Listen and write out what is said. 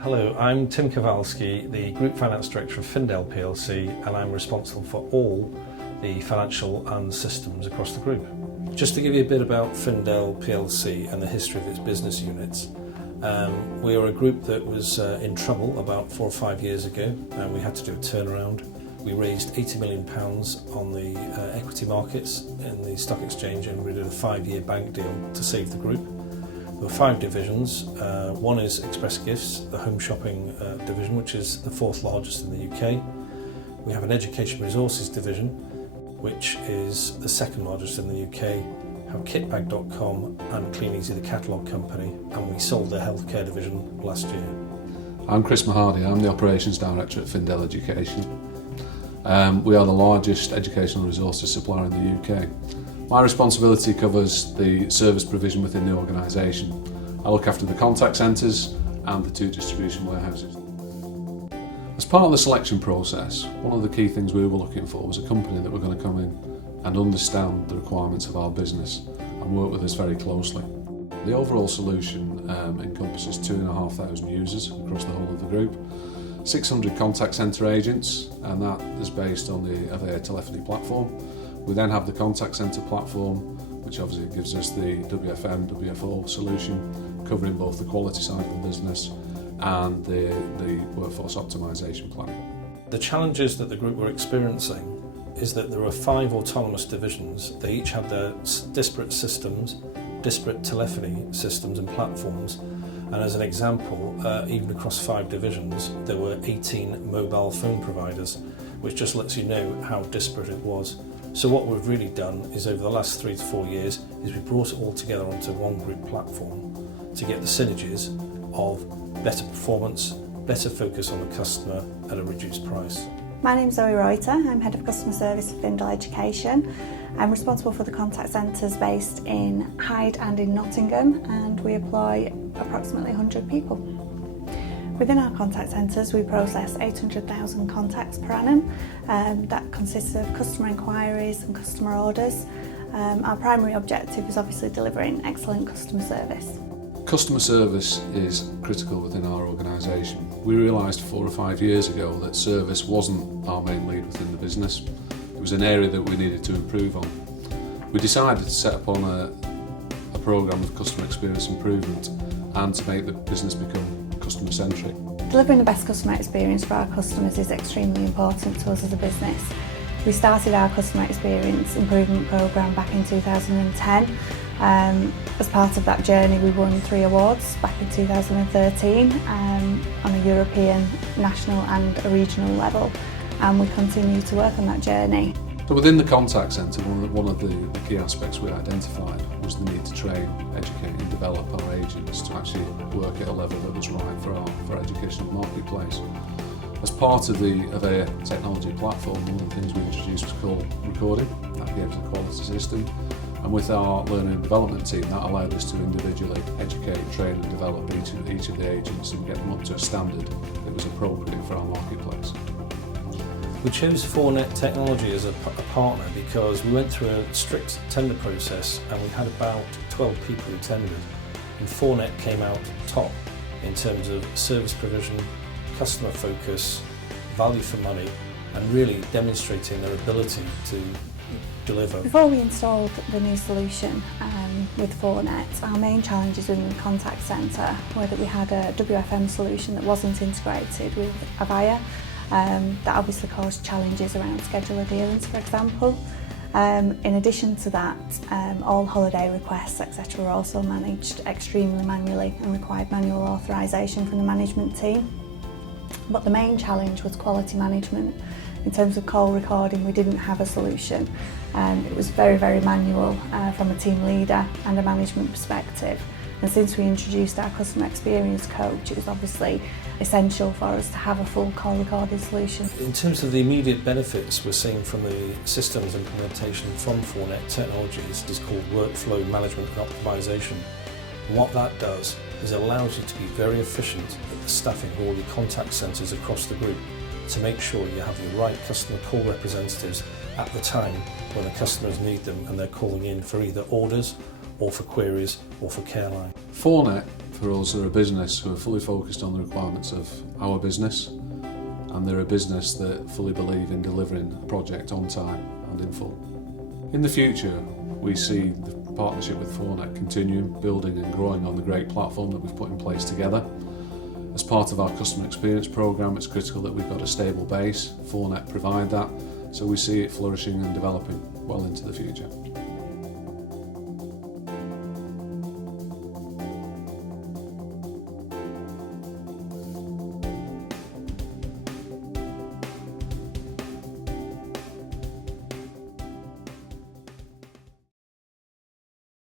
Hello, I'm Tim Kowalski, the Group Finance Director of Findel PLC, and I'm responsible for all the financial and systems across the group. Just to give you a bit about Findel PLC and the history of its business units, we are a group that was in trouble about 4 or 5 years ago, and we had to do a turnaround. We raised £80 million on the equity markets in the stock exchange, and we did a 5-year bank deal to save the group. There were 5 divisions. One is Express Gifts, the home shopping division, which is the 4th largest in the UK. We have an Education Resources division, which is the 2nd largest in the UK. We have kitbag.com and Clean Easy, the catalogue company, and we sold the healthcare division last year. I'm Chris Mahardy, I'm the Operations Director at Findel Education. We are the largest educational resources supplier in the UK. My responsibility covers the service provision within the organisation. I look after the contact centres and the 2 distribution warehouses. As part of the selection process, one of the key things we were looking for was a company that were going to come in and understand the requirements of our business and work with us very closely. The overall solution encompasses 2,500 users across the whole of the group, 600 contact centre agents, and that is based on the Avaya telephony platform. We then have the contact centre platform, which obviously gives us the WFM, WFO solution, covering both the quality side of the business and the workforce optimisation planning. The challenges that the group were experiencing is that there were 5 autonomous divisions. They each had their disparate systems, disparate telephony systems and platforms. And as an example, even across 5 divisions, there were 18 mobile phone providers, which just lets you know how disparate it was. So what we've really done is over the last 3 to 4 years is we brought it all together onto one group platform to get the synergies of better performance, better focus on the customer at a reduced price. My name's Zoe Reuter, I'm Head of Customer Service at Findel Education. I'm responsible for the contact centres based in Hyde and in Nottingham, and we employ approximately 100 people. Within our contact centres we process 800,000 contacts per annum. That consists of customer inquiries and customer orders. Our primary objective is obviously delivering excellent customer service. Customer service is critical within our organisation. We realised 4 or 5 years ago that service wasn't our main lead within the business. It was an area that we needed to improve on. We decided to set upon a programme of customer experience improvement and to make the business become customer centric. Delivering the best customer experience for our customers is extremely important to us as a business. We started our customer experience improvement programme back in 2010. As part of that journey we won 3 awards back in 2013 on a European, national and a regional level, and we continue to work on that journey. So within the contact centre, one of the key aspects we identified was the need to train, educate and develop our agents to actually work at a level that was right for our educational marketplace. As part of the Avaya technology platform, one of the things we introduced was called recording. That gave us a quality system, and with our learning and development team that allowed us to individually educate, train and develop each of the agents and get them up to a standard that was appropriate for our marketplace. We chose 4net Technology as a partner because we went through a strict tender process and we had about 12 people who tendered, and 4net came out top in terms of service provision, customer focus, value for money, and really demonstrating their ability to deliver. Before we installed the new solution with 4net, our main challenges within the contact centre were that we had a WFM solution that wasn't integrated with Avaya. That obviously caused challenges around schedule adherence, for example. In addition to that, all holiday requests, etc. were also managed extremely manually and required manual authorisation from the management team. But the main challenge was quality management. In terms of call recording, we didn't have a solution. It was very, very manual from a team leader and a management perspective. And since we introduced our customer experience coach, it was obviously essential for us to have a full call recording solution. In terms of the immediate benefits we're seeing from the systems implementation from 4net Technologies is called workflow management and optimization. And what that does is it allows you to be very efficient at the staffing of all your contact centres across the group to make sure you have the right customer call representatives at the time when the customers need them and they're calling in for either orders or for queries or for Careline. Fornet for us are a business who are fully focused on the requirements of our business, and they're a business that fully believe in delivering a project on time and in full. In the future, we see the partnership with Fornet continuing, building and growing on the great platform that we've put in place together. As part of our customer experience programme, it's critical that we've got a stable base. Fornet provide that, so we see it flourishing and developing well into the future.